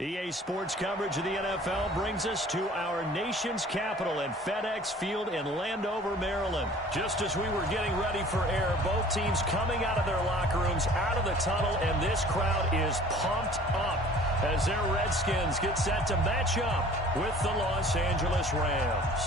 EA Sports coverage of the NFL brings us to our nation's capital in FedEx Field in Landover, Maryland. Just as we were getting ready for air, both teams coming out of their locker rooms, out of the tunnel, and this crowd is pumped up as their Redskins get set to match up with the Los Angeles Rams.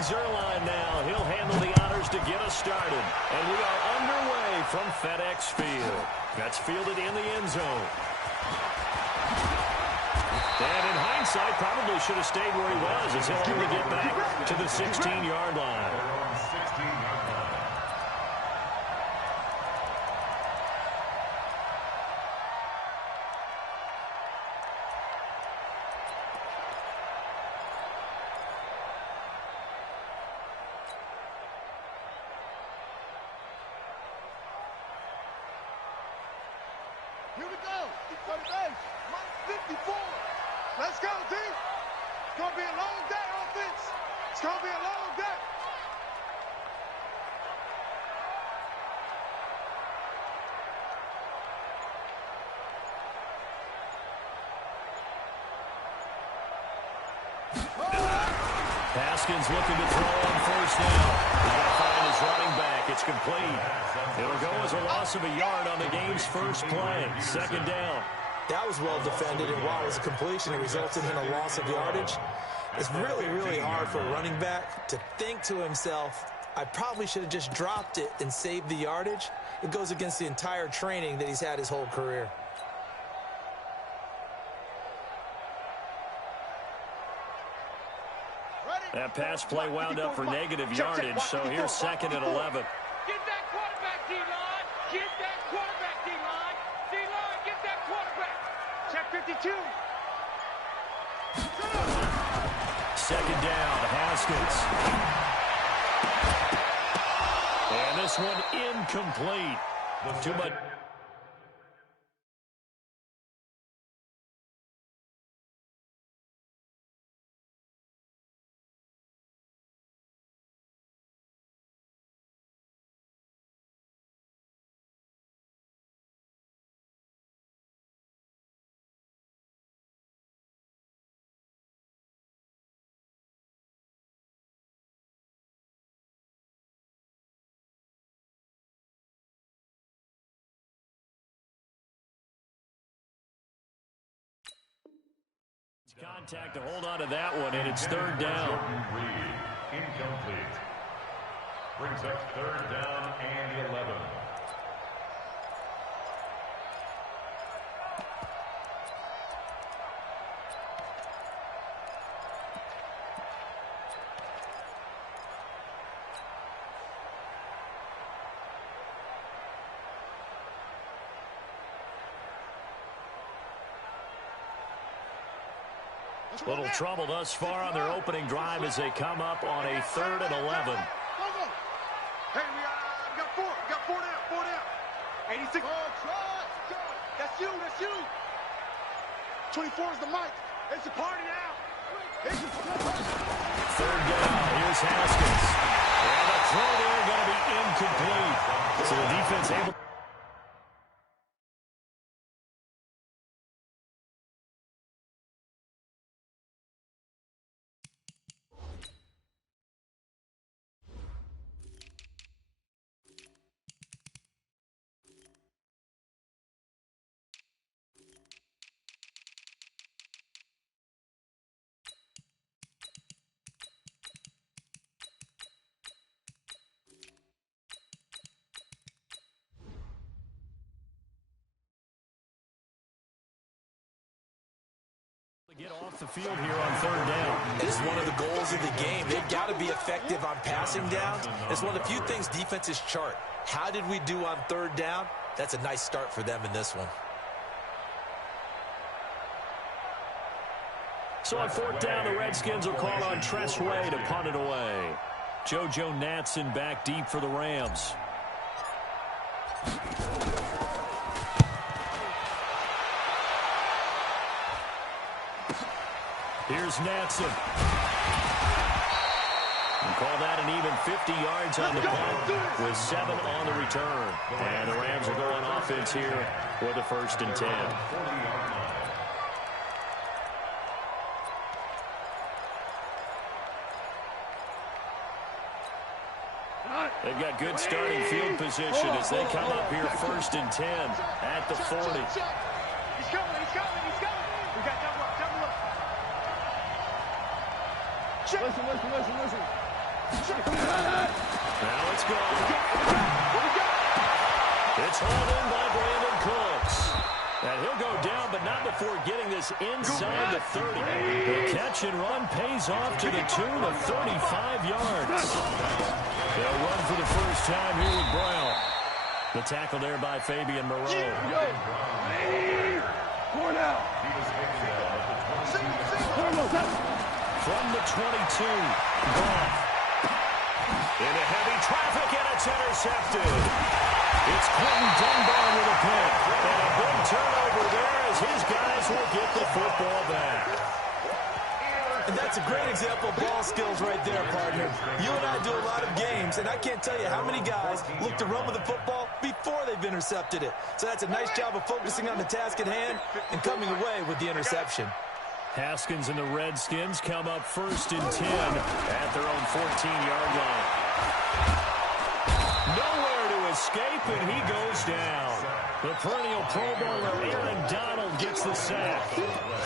Zerline now. He'll handle the honors to get us started. And we are underway from FedEx Field. That's fielded in the end zone. And in hindsight, probably should have stayed where he was as he'll only get back to the 16-yard line. Here we go. It's 30 days. 54. Let's go, D. It's going to be a long day, offense. It's going to be a long day. Haskins looking to throw on first down. He's going to find his running back. It's complete. It'll go as a loss of a yard on the game's first play. Second down. That was well defended, and while it was a completion, it resulted in a loss of yardage. It's really, really hard for a running back to think to himself, I probably should have just dropped it and saved the yardage. It goes against the entire training that he's had his whole career. That pass play wound up for negative yardage, so here's second and 11. Get that quarterback, D-line. Get that quarterback, D-line. D-line, get that quarterback. Check 52. Second down, Haskins. And this one incomplete. Too much. Contact to hold on to that one, and it's third down. Incomplete. Brings up third down and 11. Little trouble thus far on their opening drive as they come up on a third and 11. Hey, we got four. We got four down. 86. Oh, try. Go. That's you. 24 is the mic. It's a party now. Third down. Here's Haskins. And the throw there going to be incomplete. So the defense able. Get off the field here on third down. It is one of the goals of the game. They've got to be effective on passing down. It's one of the few things defenses chart. How did we do on third down? That's a nice start for them in this one. So on fourth down, the Redskins will call on Tressway to punt it away. JoJo Natson back deep for the Rams. Here's Natson. And call that an even 50 yards on the punt with 7 on the return. And the Rams are going offense here with a 1st and 10. They've got good starting field position as they come up here 1st and 10 at the 40. He's coming, he's coming, he's coming. We got double up, double up. Listen. Now it's gone. It's hauled in by Brandon Cooks. And he'll go down, but not before getting this inside the 30. The catch and run pays off to the tune of 35 yards. They'll run for the first time here with Brown. The tackle there by Fabian Moreau. From the 22, Goff. Into heavy traffic, and it's intercepted. It's Quentin Dunbar with a pick. And a big turnover there as his guys will get the football back. And that's a great example of ball skills right there, partner. You and I do a lot of games, and I can't tell you how many guys look to run with the football before they've intercepted it. So that's a nice job of focusing on the task at hand and coming away with the interception. Haskins and the Redskins come up 1st and 10 at their own 14-yard line. Nowhere to escape, and he goes down. The perennial Pro Bowler Aaron Donald gets the sack.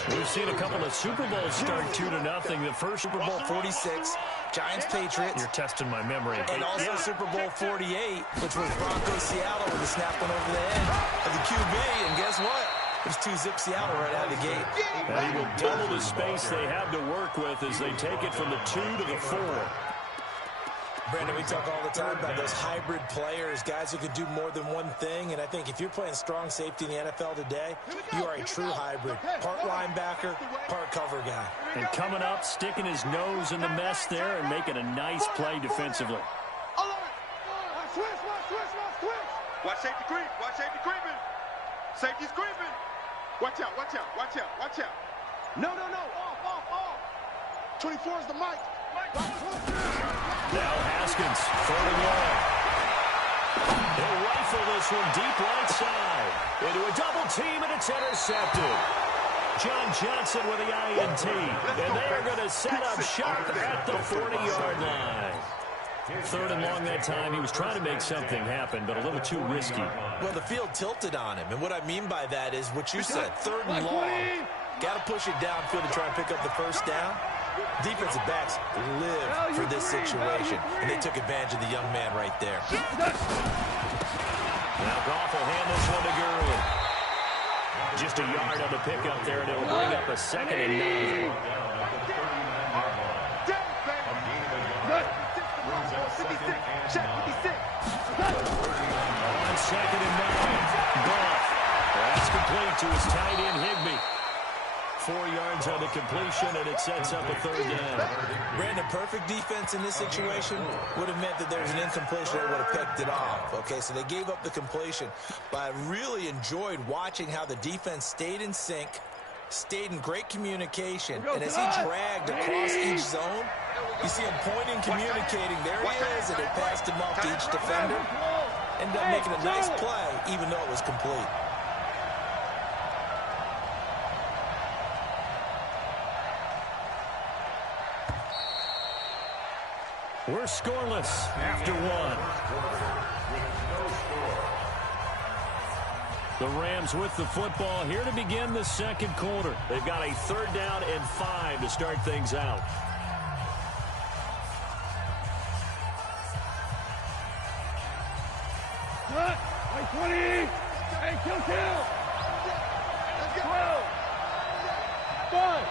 We've seen a couple of Super Bowls start 2-0. The first Super Bowl 46, Giants-Patriots. You're testing my memory. And also Super Bowl 48, which was Broncos-Seattle with a snap one over the end of the QB. And guess what? There's 2-zip Seattle right out of the gate. And he will double the space they have to work with as they take it from the 2 to the 4. Brandon, we talk all the time about those hybrid players, guys who could do more than one thing. And I think if you're playing strong safety in the NFL today, you are a true hybrid. Part linebacker, part cover guy. And coming up, sticking his nose in the mess there and making a nice play defensively. Switch. Watch safety creep. Watch safety creeping. Safety's creeping. Watch out. No. Off. 24 is the mic. Now Haskins, 3rd and long. He'll rifle this one deep right side. Into a double team, and it's intercepted. John Johnson with the INT. And they are going to set up shop at the 40-yard line. 3rd and long that time. He was trying to make something happen, but a little too risky. Well, the field tilted on him. And what I mean by that is what you said. 3rd and long. Got to push it downfield to try and pick up the first down. Defensive backs live for this situation, and they took advantage of the young man right there. Now Goff will hand this one to Gurley. Just a yard on the pickup there, and it'll bring up a 2nd and 9. On 2nd and 9, Goff. That's complete to his tight end, Higbee. 4 yards on the completion, and it sets up a 3rd down. Brandon, perfect defense in this situation would have meant that there was an incompletion that would have picked it off. Okay, so they gave up the completion. But I really enjoyed watching how the defense stayed in sync, stayed in great communication, and as he dragged across each zone, you see him pointing, communicating. There he is, and it passed him off to each defender. Ended up making a nice play, even though it was complete. We're scoreless after 1. The Rams with the football here to begin the 2nd quarter. They've got a 3rd down and 5 to start things out. Cut. 20. Hey, kill. 12. 5.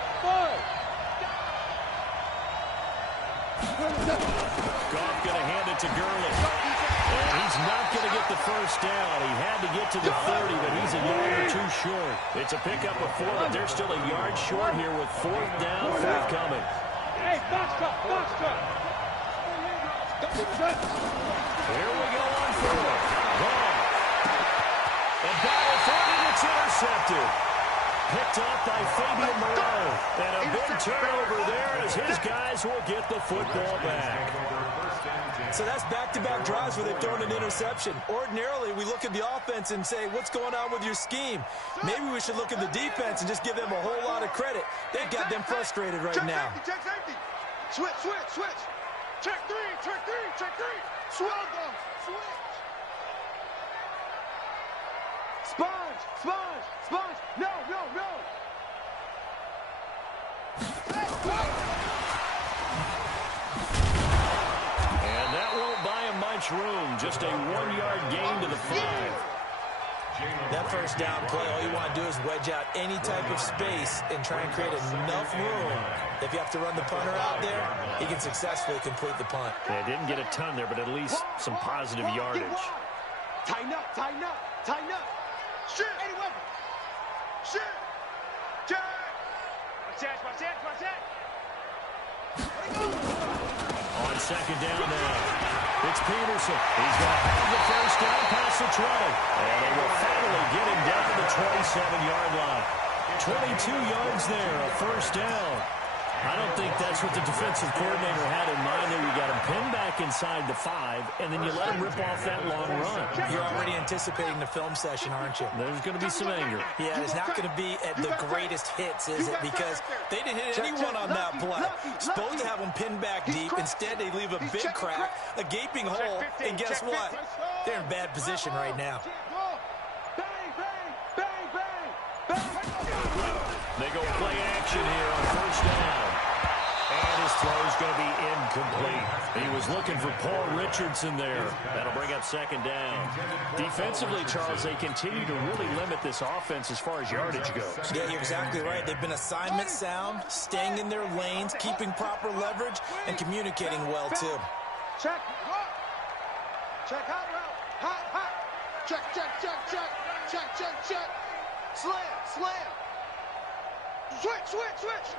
Goff going to hand it to Gurley. And he's not going to get the first down. He had to get to the 30, but he's a yard or two short. It's a pickup of 4, but they're still a yard short here with 4th down forthcoming. Hey, box truck, box truck. Here we go on 4th. Ball. And battle for it, and it's intercepted. Picked up by Fabian Moreau. And a big turnover there as his guys will get the football back. So that's back-to-back drives where they've thrown an interception. Ordinarily, we look at the offense and say, what's going on with your scheme? Maybe we should look at the defense and just give them a whole lot of credit. They've got them frustrated right now. Check safety. Switch, switch, switch. Check 3, check 3, check 3. Swell them. Switch. Sponge, sponge, sponge. No, no, no. And that won't buy him much room. Just a 1-yard gain to the 5. That first down play, all you want to do is wedge out any type of space and try and create enough room. If you have to run the punter out there, he can successfully complete the punt. They didn't get a ton there, but at least some positive yardage. Tighten up, tighten up, tighten up. Shit. Anyway. Shit. Jack. Watch that, watch that, watch that. On 2nd down now, it's Peterson. He's going to have the first down past the 20. And they will finally get him down to the 27-yard line. 22 yards there, a first down. I don't think that's what the defensive coordinator had in mind there. You got him pinned back inside the 5, and then you let him rip off that long run. You're already anticipating the film session, aren't you? There's going to be some anger. Yeah, it's not going to be at the greatest hits, is it? Because they didn't hit anyone on that play. Supposed to have them pinned back deep. Instead, they leave a big crack, a gaping hole, and guess what? They're in bad position right now. Bang, bang, bang, bang, bang. They go play action here on first down. And his throw's going to be incomplete. He was looking for Paul Richardson there. That'll bring up 2nd down. Defensively, Charles, they continue to really limit this offense as far as yardage goes. Yeah, you're exactly right. They've been assignment sound, staying in their lanes, keeping proper leverage, and communicating well, too. Check. Check hot route. Hot, hot. Check, check, check, check. Check, check, check. Slam, slam. Switch, switch, switch.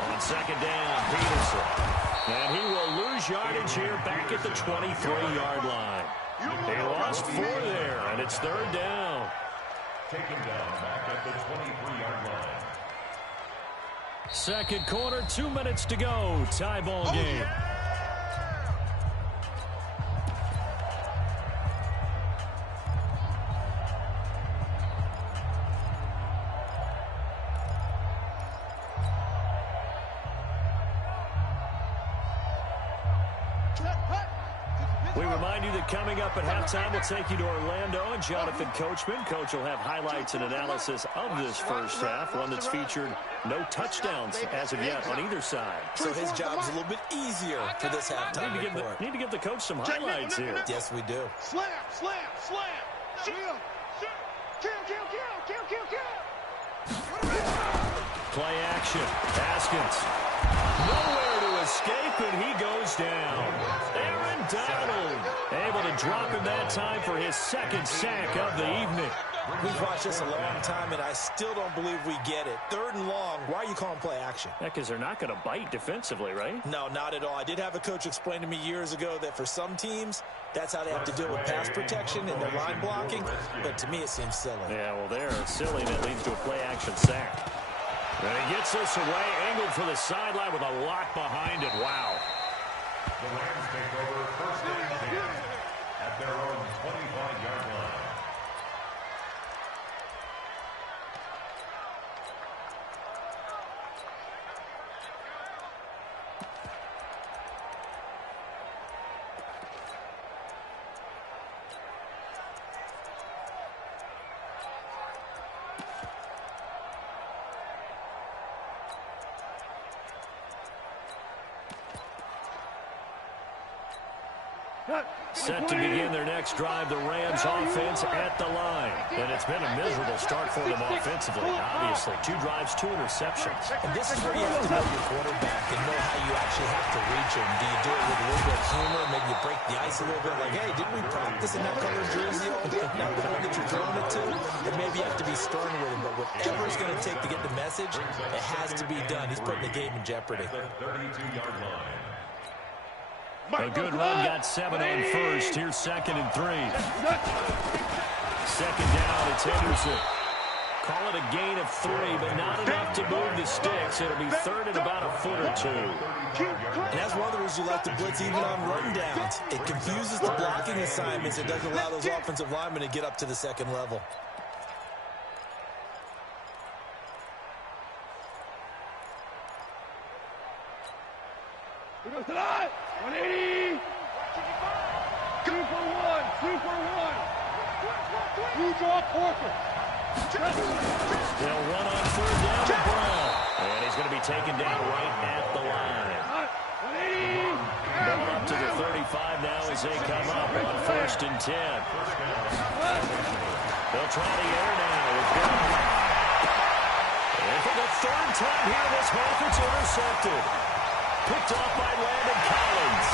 On 2nd down, Peterson. And he will lose yardage here back at the 23-yard line. They lost 4 there, and it's 3rd down. Taken down back at the 23-yard line. 2nd quarter, 2 minutes to go. Tie ball game. We remind you that coming up at halftime, we'll take you to Orlando and Jonathan Coachman. Coach will have highlights and analysis of this first half, one that's featured no touchdowns as of yet on either side. So his job's a little bit easier for this halftime report. Need to give the coach some highlights here. Yes, we do. Slam, slam, slam. Kill, kill, kill, kill, kill, kill. Play action. Haskins. Nowhere to escape, and he goes down. Aaron Donald able to drop him that time for his 2nd sack of the evening. We've watched this a long time, and I still don't believe we get it. 3rd and long, why are you calling play action? Yeah, because they're not going to bite defensively, right? No, not at all. I did have a coach explain to me years ago that for some teams, that's how they have to deal with pass protection and their line blocking, but to me it seems silly. Yeah, well, there, it's silly, and it leads to a play action sack. And he gets this away, angled for the sideline with a lot behind it. Wow. The Rams take over 1st and 10 at their own 25-yard line. Set to begin their next drive, the Rams offense at the line. And it's been a miserable start for them offensively, obviously. 2 drives, 2 interceptions. And this is where you have to know your quarterback and know how you actually have to reach him. Do you do it with a little bit of humor? Maybe you break the ice a little bit like, hey, didn't we practice in that color jersey all day? Now the one that you're throwing it to? And maybe you have to be stern with him. But whatever it's going to take to get the message, it has to be done. He's putting the game in jeopardy. 32-yard line. A good run, got 7 on first. Here's 2nd and 3. 2nd down, it's Henderson. Call it a gain of 3, but not enough to move the sticks. It'll be 3rd and about a foot or 2. And that's one of the reasons you like to blitz even on run downs. It confuses the blocking assignments. It doesn't allow those offensive linemen to get up to the 2nd level. Here goes the line. 180. 2 for 1. 2 for 1. You draw Porker. They'll run on 3rd down to Brown. And he's going to be taken down right at the line. 180. Ball up to the 35 now as they come up on 1st and 10. They'll try the air now with Brown. And for the 3rd time here this half, it's intercepted. Picked off by Landon Collins.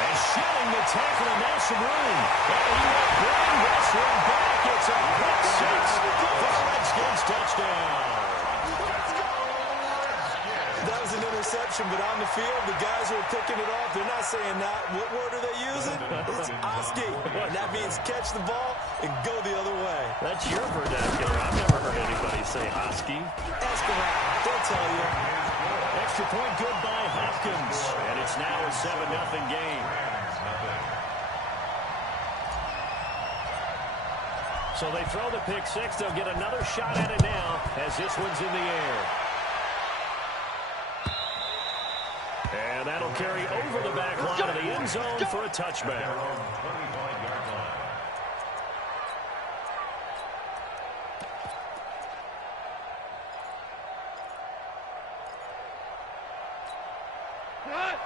And shedding the tackle, and now some room. And he went brain wrestling back. It's a pick 6 for the Redskins touchdown. That was an interception, but on the field, the guys who are picking it off, they're not saying that. What word are they using? It's Oski. And that means catch the ball and go the other way. That's your vernacular. I've never heard anybody say Hosky. Ask around. They'll tell you. Extra point good by Hopkins. And it's now a 7-0 game. So they throw the pick 6. They'll get another shot at it now as this one's in the air. And that'll carry over the back line of the end zone for a touchback.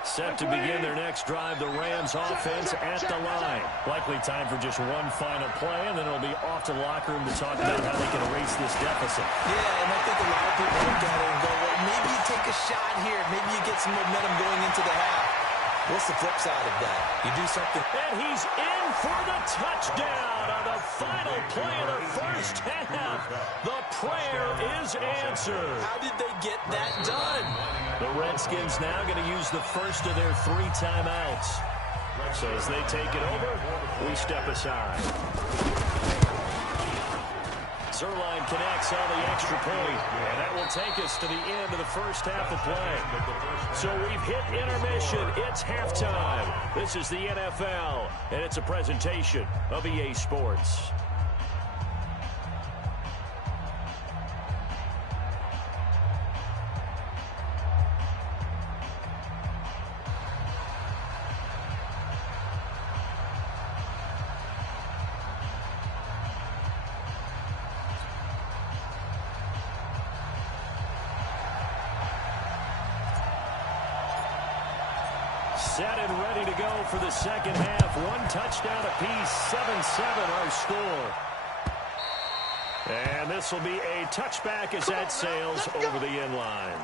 Set to begin their next drive, the Rams offense at the line. Likely time for just one final play, and then it'll be off to the locker room to talk about how they can erase this deficit. Yeah, and I think a lot of people look at it and go, well, maybe you take a shot here. Maybe you get some momentum going into the half. What's the flip side of that? You do something. And he's in for the touchdown on the final play of the first half. The prayer is answered. How did they get that done? The Redskins now going to use the first of their 3 timeouts. So as they take it over, we step aside. Zerline connects on the extra point, and that will take us to the end of the first half of play. So we've hit intermission. It's halftime. This is the NFL, and it's a presentation of EA Sports. Set and ready to go for the second half. 1 touchdown apiece, 7-7 our score. And this will be a touchback as that sails over the end line.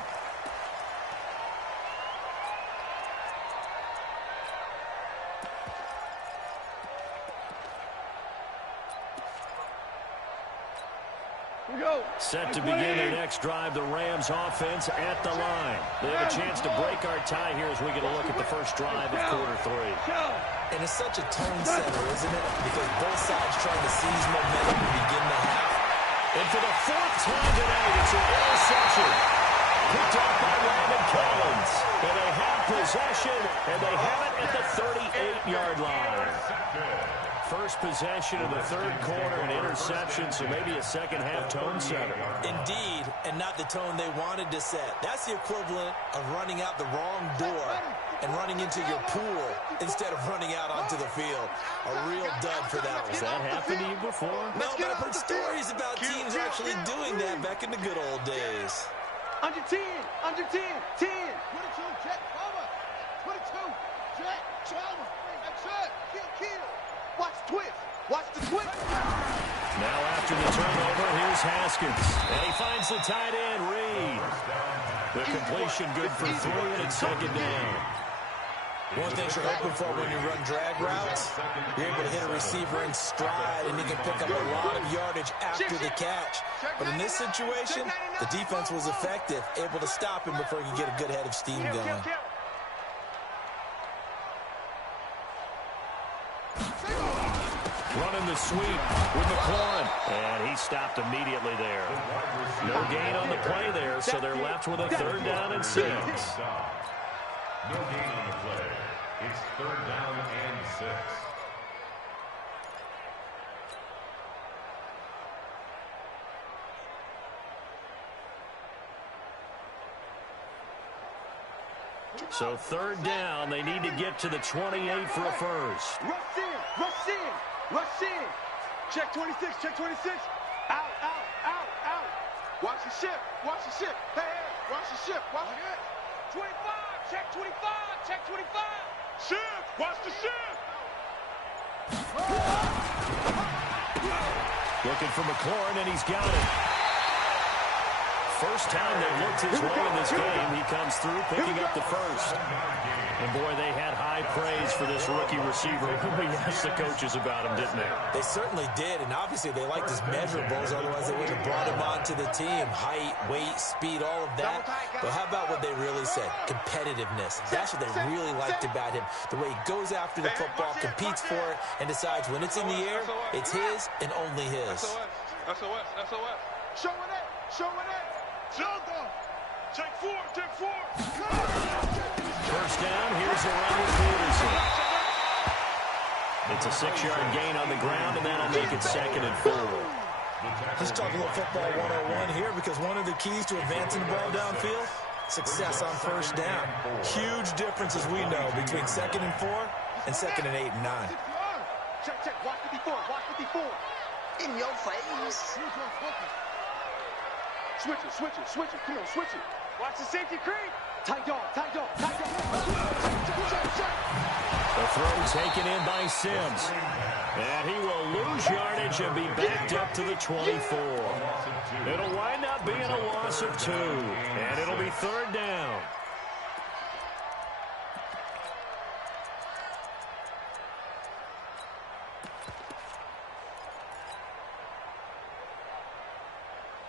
Set to begin their next drive, the Rams offense at the line. They have a chance to break our tie here as we get a look at the first drive of quarter 3. And it's such a tone setter, isn't it? Because both sides trying to seize momentum to begin the half. And for the 4th time tonight, it's an interception. Picked off by Landon Collins. And they have possession, and they have it at the 38-yard line. First possession of the 3rd quarter, an interception, so maybe a second-half tone setter. Indeed, and not the tone they wanted to set. That's the equivalent of running out the wrong door and running into your pool instead of running out onto the field. A real dud for that one. Has that happened to you before? No, but I've heard stories about teams actually doing that back in the good old days. Under 10, 10. 22, check, cover. 22, That's it. Kill. Watch the twist. Watch the twist. Now after the turnover, here's Haskins. And he finds the tight end, Reed. The completion good for 3, and it's second down. One thing you're hoping for when you run drag routes, you're able to hit a receiver in stride, and he can pick up a lot of yardage after the catch. But in this situation, the defense was effective, able to stop him before he could get a good head of steam going. Running the sweep with McLaurin. And he stopped immediately there. No gain on the play there, so they're left with a 3rd down and 6. No gain on the play. It's 3rd down and 6. So 3rd down, they need to get to the 28 for a first. Rush in. Check 26. Out. Watch the ship. Hey, watch the ship. Watch it. 25. Check 25. Ship. Watch the ship. Looking for McLaurin, and he's got it. First time they've looked his way in this game. He comes through, picking up the first. And, boy, they had high praise for this rookie receiver. We asked the coaches about him, didn't they? They certainly did, and obviously they liked his measurables. Otherwise, they wouldn't have brought him onto the team. Height, weight, speed, all of that. But how about what they really said? Competitiveness. That's what they really liked about him. The way he goes after the football, competes for it, and decides when it's in the air, it's his and only his. SOS. Showing it. Check 4. First down, here's the run with Peterson. It's a 6-yard gain on the ground, and that'll make it 2nd and 4. Let's talk a little football 101 here, because one of the keys to advancing the ball downfield, success on first down. Huge difference, as we know, between 2nd and 4 and 2nd and 8 and 9. Check. Watch 54. In your face. Switch it. Come on, switch it. Watch the safety creep. Tight dog. Check. The throw taken in by Sims. And he will lose yardage and be backed up to the 24. It'll wind up being a loss of 2. And it'll be 3rd down.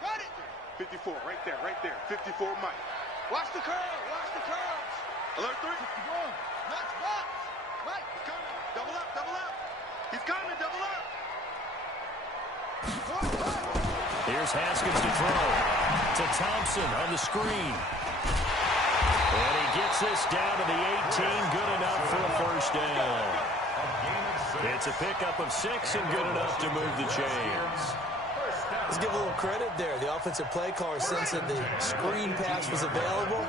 Got it. 54, right there. 54, Mike. Watch the curls. Alert 3. Let's box. Mike, he's coming. Double up. He's coming, double up. Here's Haskins to throw. To Thompson on the screen. And he gets this down to the 18. Good enough for a first down. It's a pickup of 6 and good enough to move the chains. Let's give a little credit there. The offensive play caller sensed that the screen pass was available.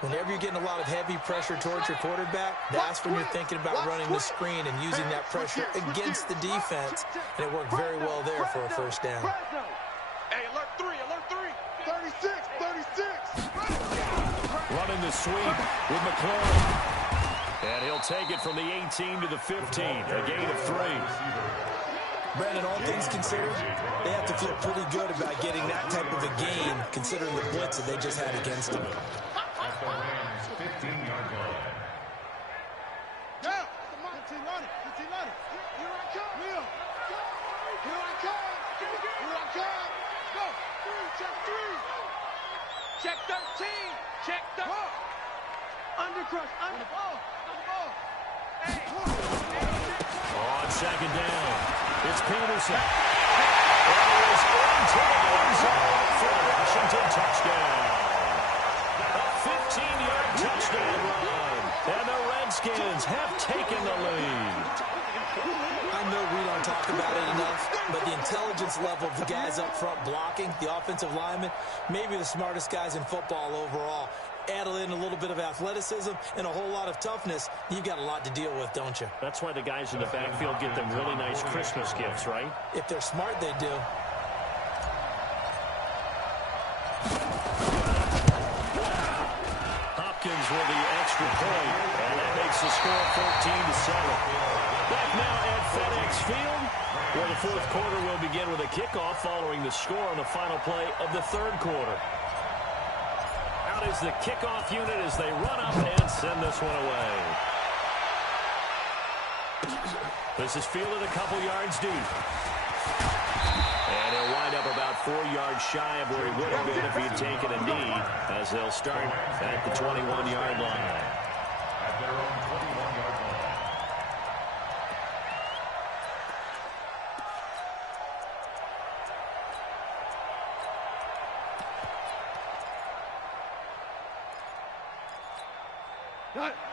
Whenever you're getting a lot of heavy pressure towards your quarterback, that's when you're thinking about running the screen and using that pressure against the defense. And it worked very well there for a first down. Hey, alert 3. 36. Running the sweep with McLaurin. And he'll take it from the 18 to the 15. A gain of 3. Brandon, all things considered, they have to feel pretty good about getting that type of a gain, considering the blitz that they just had against them. At the Rams' 15-yard line. Yeah, 15 on it. Here I come. Go. 3. Check 13. Check 13. Under the ball. On second down, it's Peterson. And he is into the end zone for the Washington touchdown. A 15-yard touchdown run. And the Redskins have taken the lead. I know we don't talk about it enough, but the intelligence level of the guys up front blocking, the offensive linemen, maybe the smartest guys in football overall. Add in a little bit of athleticism and a whole lot of toughness, you've got a lot to deal with, don't you? That's why the guys in the backfield get them really nice Christmas gifts, right? If they're smart, they do. Hopkins with the extra point. And that makes the score 14-7. Back now at FedEx Field, where the fourth quarter will begin with a kickoff following the score on the final play of the third quarter. Out is the kickoff unit as they run up and send this one away. This is fielded a couple yards deep. And he'll wind up about 4 yards shy of where he would have been if he had taken a knee, as they'll start at the 21-yard line. At their own 21-yard line.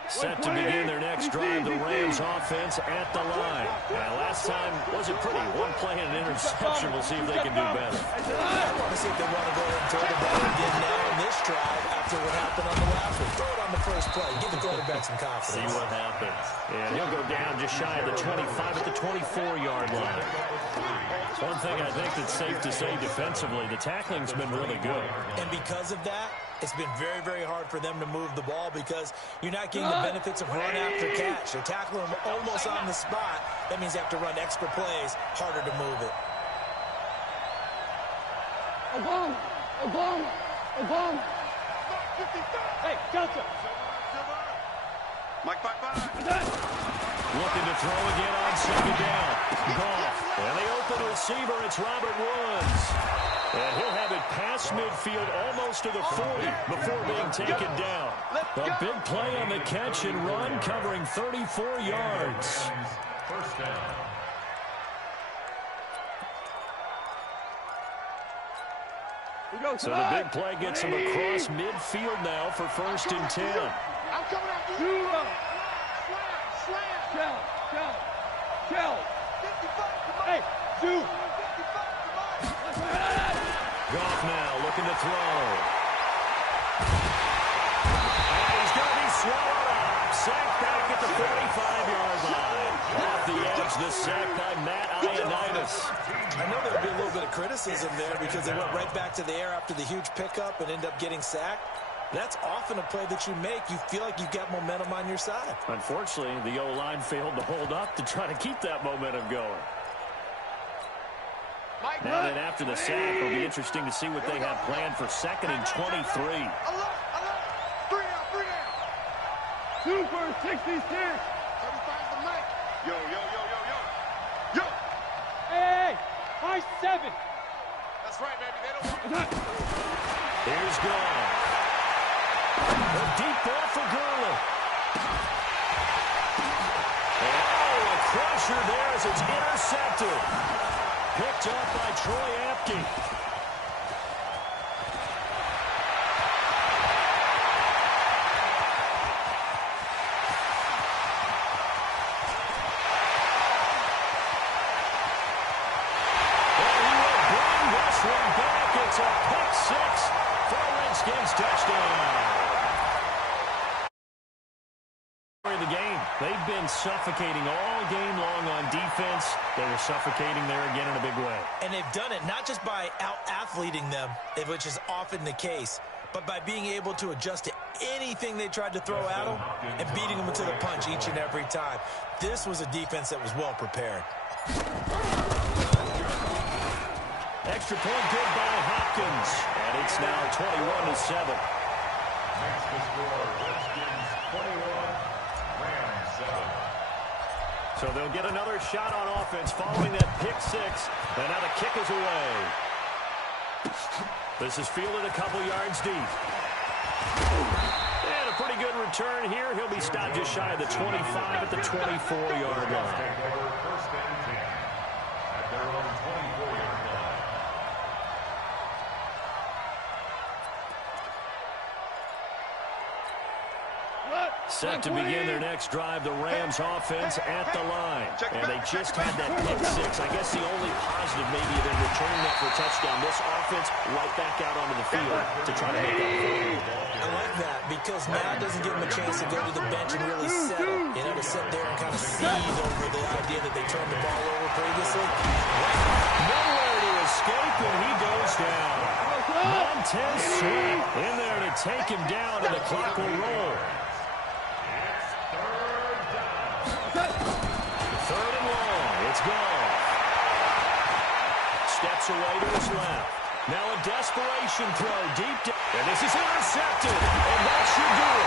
Set to begin their next drive, the Rams offense at the line. And last time wasn't pretty. One play and an interception. We'll see if they can do better. I want to see if they want to go ahead and throw the ball again now on this drive after what happened on the last one. Throw it on the first play. Give the quarterback some confidence. See what happens. And he'll go down just shy of the 25 at the 24-yard line. One thing I think that's safe to say defensively, the tackling's been really good. And because of that, it's been very, very hard for them to move the ball because you're not getting the benefits of run after catch. They're tackling them almost on the spot. That means they have to run extra plays, harder to move it. Obama. Hey, Delta. Mike, bye-bye. Looking to throw again on second down. Goff. And the open receiver, it's Robert Woods. And he'll have it past midfield almost to the 40 before being taken down. A big play on the catch and run, covering 34 yards. First down. So the big play gets him across midfield now for 1st and 10. I'm coming after you. Slam. Shell. 55, come on. Hey, Sue. 55, come on. Goff now looking to throw. And he's going to be swallowed up. Sacked back at the 45-yard line. Off the edge, the sack by Matt Ioannidis. I know there'll be a little bit of criticism there because they went right back to the air after the huge pickup and end up getting sacked. That's often a play that you make. You feel like you've got momentum on your side. Unfortunately, the O-line failed to hold up to try to keep that momentum going. Now then, after the sack, it'll be interesting to see what they have planned for 2nd and 23. Alert. 3 down. Super 66. 35's the mic. Yo. Hey, high 7. That's right, baby. They don't want Here's Goff. A deep ball for Gurley. Oh, a crusher there as it's intercepted. Picked up by Troy Apke. And he will bring this one back. It's a pick 6 for a Redskins touchdown. The game. They've been suffocating all game long on defense. They were suffocating there again in a big way. And they've done it not just by out-athleting them, which is often the case, but by being able to adjust to anything they tried to throw at them and beating them to the punch each and every time. This was a defense that was well prepared. Extra point good by Hopkins. And it's now 21-7. Makes the score Redskins 21, Rams 7. So they'll get another shot on offense following that pick 6. And now the kick is away. This is fielded a couple yards deep. And a pretty good return here. He'll be stopped just shy of the 25 at the 24-yard line. Take over 1st and 10 at their own 24-yard line. Set to begin their next drive, the Rams offense at the line. And they just had that pick 6. I guess the only positive maybe of them returning that for a touchdown. This offense right back out onto the field to try to make up for it. I like that because now it doesn't give them a chance to go to the bench and really settle. You know, to sit there and kind of seethe over the idea that they turned the ball over previously. Nowhere to escape, and he goes down. Montez Sweat in there to take him down, and the clock will roll. it's gone. Steps away to his left. Now a desperation throw deep down. And this is intercepted. And that should do